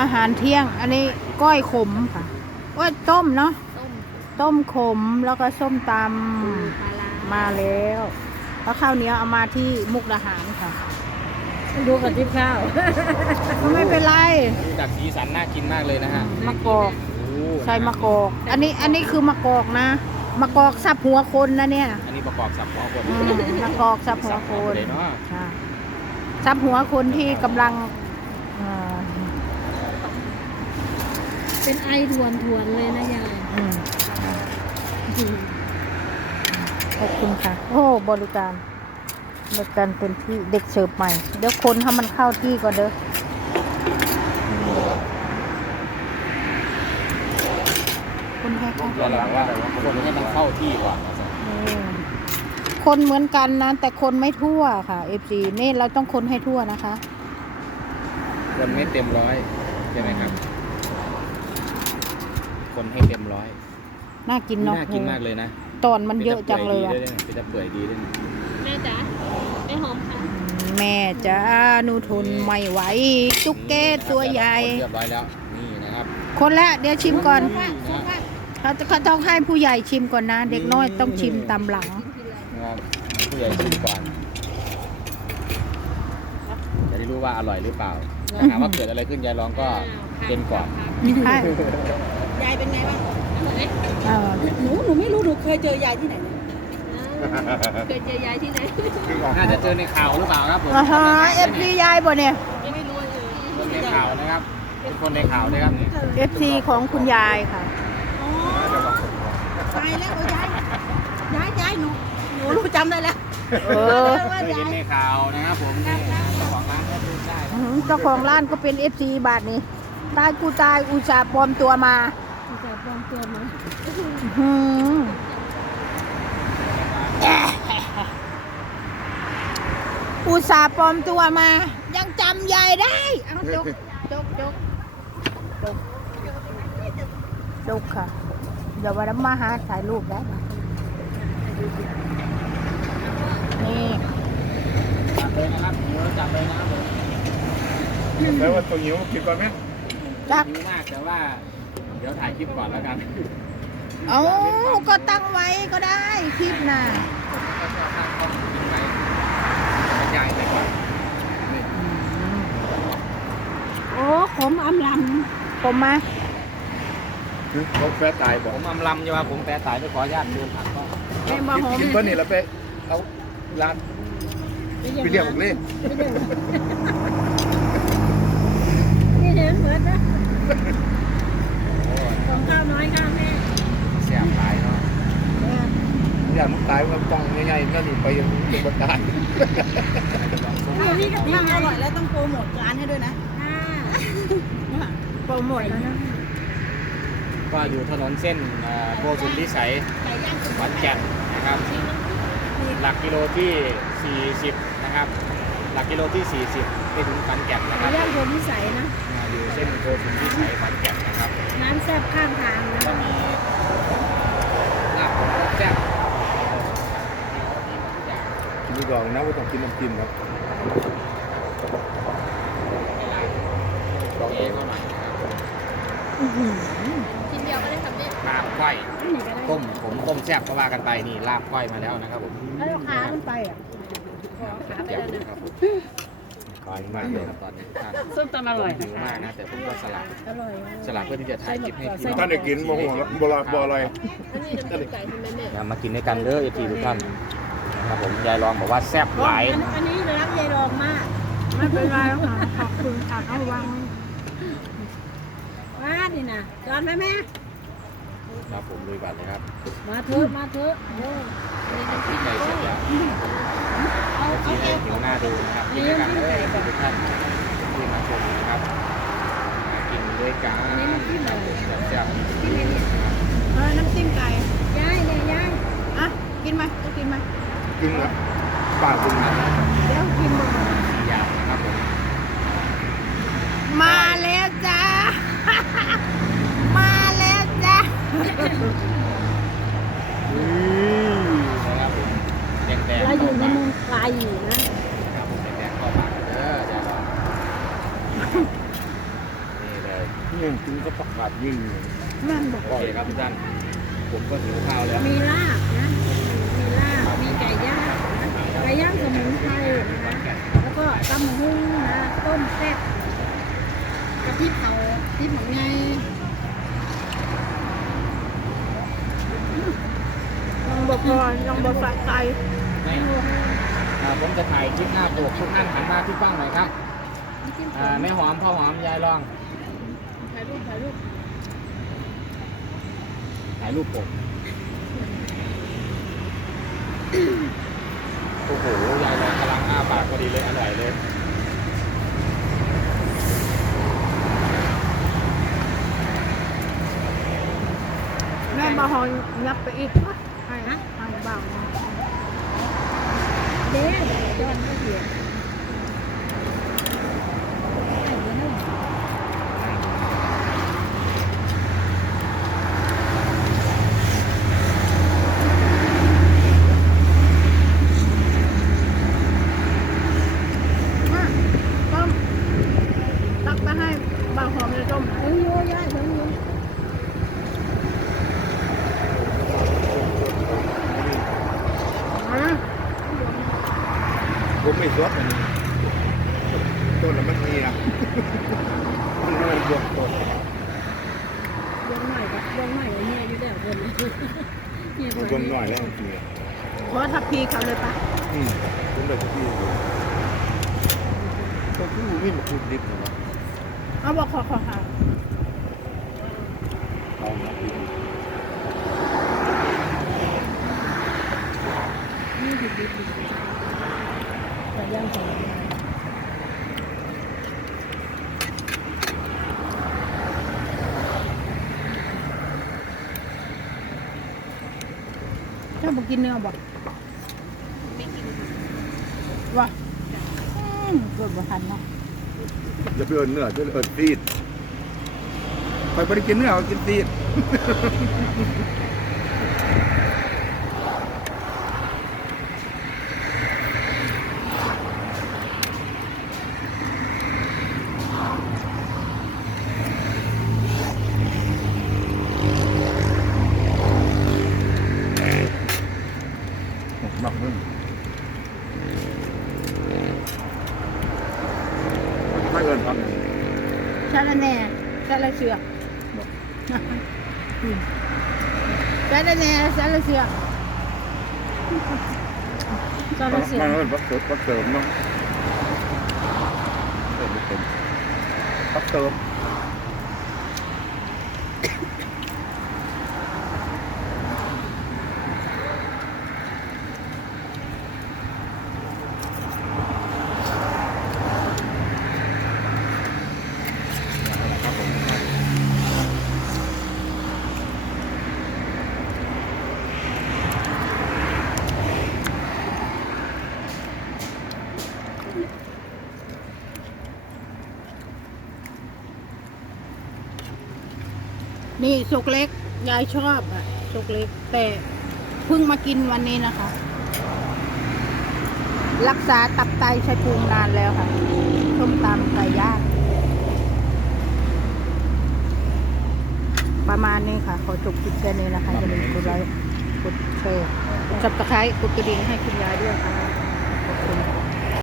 อาหารเที่ยง อันนี้ก้อยขมค่ะว่าต้มเนาะต้มต้มขมแล้วก็ส้มตปลาร้าำมาแล้ว แล้วข้าวเหนียวเอามาที่มุกดาหารค่ะดูกับทิพข้าวก็ไม่เป็นไรดูจากสีสันน่ากินมากเลยนะฮะมะกอกโอ้ใส่มะกอก อันนี้อันนี้คือมะกอกนะมะกอกสับหัวคนนะเนี่ย อันนี้ประกอบสับหัวคนอืมมะกอกสับหัวสับคหัวนเลยเนาะค่ะสับหัวคนที่กำลัง เอ่อเป็นไอทวนทวนๆเลยนะยายอืมขอบคุณค่ะ โอ้บริการบริการเต็มที่เด็กเสิร์ฟใหม่ เดี๋ยวคนให้มันเข้าที่ก่อนเด้อคนให้เข้าเราหลังว่าคนให้มันเข้าที่ก่อนอืมคนเหมือนกันนะ แต่คนไม่ทั่วค่ะเอฟซีนี่เราต้องคนให้ทั่วนะคะ คนไม่เต็มร้อยใช่ไหมครับ คนให้เต็มร้อยน่ากินเนาะน่ากินมากเลยนะตอนมันเยอะจังเลยอะเป็นจะเปื่อยดีด้วยนะแม่จ๋าไม่หอมค่ะแม่จ้าหนูทนไม่ไหวจุกเก้ตัวใหญ่เรียบร้อยแล้วนี่นะครับคนละเดี๋ยวชิมก่อนนี่นะเขาเขาต้องให้ผู้ใหญ่ชิมก่อนนะ เด็กน้อยต้องชิมตามหลังครับผู้ใหญ่ชิมก่อนจะได้รู้ว่าอร่อยหรือเปล่าถ้าถามว่าเกิดอะไรขึ้นยายร้องก็เป็นก่อนใช่ ยายเป็นไงบ้างอร่อยไหมเออหนูหนูไม่รู้หนูเคยเจอยายที่ไหนเนี่ยเคยเจอยายที่ไหนน่าจะเจอในข่าวหรือเปล่าครับผมอ่าฮะเอฟซียายบ่เนี่ยไม่รู้เลยเจอในข่าวนะครับเป็นคนในข่าวนะครับนี่เอฟซีของคุณยายค่ะอ๋อตายแล้วเออยายยายยายหนูหนูรู้จำได้แล้วเออว่าเคยยาเห็นยในข่าวนะครับผมนี่เจ้าของร้านก็พูดได้นะอื้อหือเจ้าของร้านก็เป็นเอฟซีบาทนี้ตายกูตายอุตส่าห์ปลอมตัวมา จะปลอมตัวมาอื้อหืออุตส่าห์ปลอมตัวมา ยังจำยายได้เอาจกจกจกจกจกค่ะ เดี๋ยววันนั้นมาหาถ่ายรูปได้ปะนี่จับเลยนะครับเดี๋ยวจับเลยนะครับผมแล้วว่าตัวหิวกินก่อนไหมจักหิวมากแต่ว่าเดี๋ยวถ่ายคลิปก่อนแล้วกันเอาก็ตั้งไว้ก็ได้คลิปน่ะใหญ่ไปก่อนโอ้ขมอำลผมมาเขาแฟตายบผอกมอำลำอยู่ว่าผมแปรตายไม่ขออนุญาตเดินผ่านก็แม่บอกผมกินตัวนี้แล้วไปเอาร้านำไปเรียกผมเล่นนี่เห็นเหมือนนะของ ข้าวน้อยข้าวแม่แสบหลายเนาะอยากมึงตายมันต้องง่ายๆนั่นนี่ไปยังเป็นบนตายนี่นี่ก็ถ้าทำอร่อยแล้วต้องโปรโมทร้านให้ด้วยนะโปรโมทแล้วนะก็อยู่ถนนเส้นเอ่อโกสุมพิสัยไก่ย่างขอนแก่นนะครับ หลักกิโลที่ 40 นะครับ หลักกิโลที่ 40ไปถึงขอนแก่นนะครับย่างโดนนิสัยนะอ่าอยู่เส้นโกสุมพิสัยขอนแก่นนะครับน้ำแซ่บข้างทางนะก็มีลาบแซ่บมีทุกอย่างกินก่อนนะว่าต้องกินน้ำจิ้มครับลองเองก็หน่อยนะครับอื้อหือชิ้นเดียวก็ได้ทำได้ลาบก้อยนี่ก็ได้ต้มผมต้มแซ่บก็ว่ากันไปนี่ลาบก้อยมาแล้วนะครับผม แล้วขามันไปอะ ขาไปแล้วนะครับตายมากเลยครับตอนนี้ส้มตำอร่อยหิวมากนะ แต่ผมก็สลับอร่อยสลับเพื่อที่จะถ่ายคลิปให้พี่ท่านได้กินโมโหโบราณโบราณอันนี้น้ำจิ้มไก่ใช่ไหมแม่อย่ามากินด้วยกันเด้อเอทีทุกท่านนะครับผมยายรองบอกว่าแซ่บหลาย อันนี้รักยายรองมากไม่เป็นไรค่ะขอบคุณค่ะเอาวางว่านี่นะจอนไหมแม่ ครับผมลุยบัตรเลยครับมาเถอะมาเถอะโอ้นี่น้ำจิ้มใกล้เสร็จแล้ว เอาทีเอานี้เอวหิวหน้าดูนะครับกินด้วยกันเด้อทุกท่านที่มาชมนะครับมากินด้วยกันครับผมแซ่บเออน้ำจิ้มไก่ยายเนี่ยยายอะกินไหมจะกินไหมกินนะป้ากินนะเดี๋ยวกินหมดสี่อย่างนะครับผมมาแล้วจ้ามาแล้วจ้านะครับผมแดงแดงเราอยู่ในเมื องไกลอยู่นะครับผมแดงแดงเข้าปากเด้อยายรองนี่เลยยิ่งกินก็ประกาศยิ่งแม่นบอกโอเคครับทุกท่าน ผมก็หิวข้าวแล้ว มีลาบนะ มีลาบ มีไก่ย่างนะไก่ย่างสมุนไพรนะ แล้วก็ตำหุ้งนะ ต้มแซ่บกะทิเผาทิหมังไงยังบอกพอยังบอกสะใจนี่อ่า ผมจะถ่ายคลิปหน้าปลูกทุกท่านหันมาที่กล้องหน่อยครับอ่าแม่หอมพ่อหอมยายรอง ถ่ายรูปถ่ายรูปถ่ายรูปปกโอ้โหยายรองกำลังอ้าปากพอดีเลยอร่อยเลยแม่บอกหอนยับไปอีกวะใครนะทางเบาว ย้อนไม่เสียใส่เดี๋ยวนั่น อะต้มตักไปให้บางหอมเลยต้ม เฮ้ยโยย่าเดี๋ยวนี้ อะ ผมไม่สดอันนี้ต้นแล้วมันเงียบมันไม่บวกต้นเบื้องหน่อยกับเบื้องหน่อยไอ้เนี่ยอยู่แล้วเบื้องนี้เนี่ยมันบวมหน่อยแล้วเงียบเพราะทับพีเขาเลยปะอืมผมเลยที่ก็คือวิ่งมาพูดดิบนะเอาบอกขอขอค่ะเอามาดิบนี่ดิบดิบ ไก่ย่างสมุนไพรเจ้าบอกกินเนื้อบอกว่าอืมเกิดบ่ทันเนาะอย่าไปเอินเนื้อจะเอินซีดไปไปกินเนื้อกินซีด หมักมึงไม่เอินครับ ชาละแหน่ชา ละเสือกอืมชาละแหน่ชาละเสือกตอนเราเสียมันเอินพักเสริมพักเสริมเนาะเอินไม่เป็นพักเสริม นี่สุกเล็ก ยายชอบอะสุกเล็ก แต่เพิ่งมากินวันนี้นะคะ รักษาตับไตใช้ปรุงนานแล้วค่ะส้มตำไก่ย่างประมาณนี้ค่ะ ขอจบคลิปแค่นี้นะคะอย่าลืมกดไลค์กดแชร์กดซับสไครต์กดกระดิ่งให้คุณยายด้วยค่ะ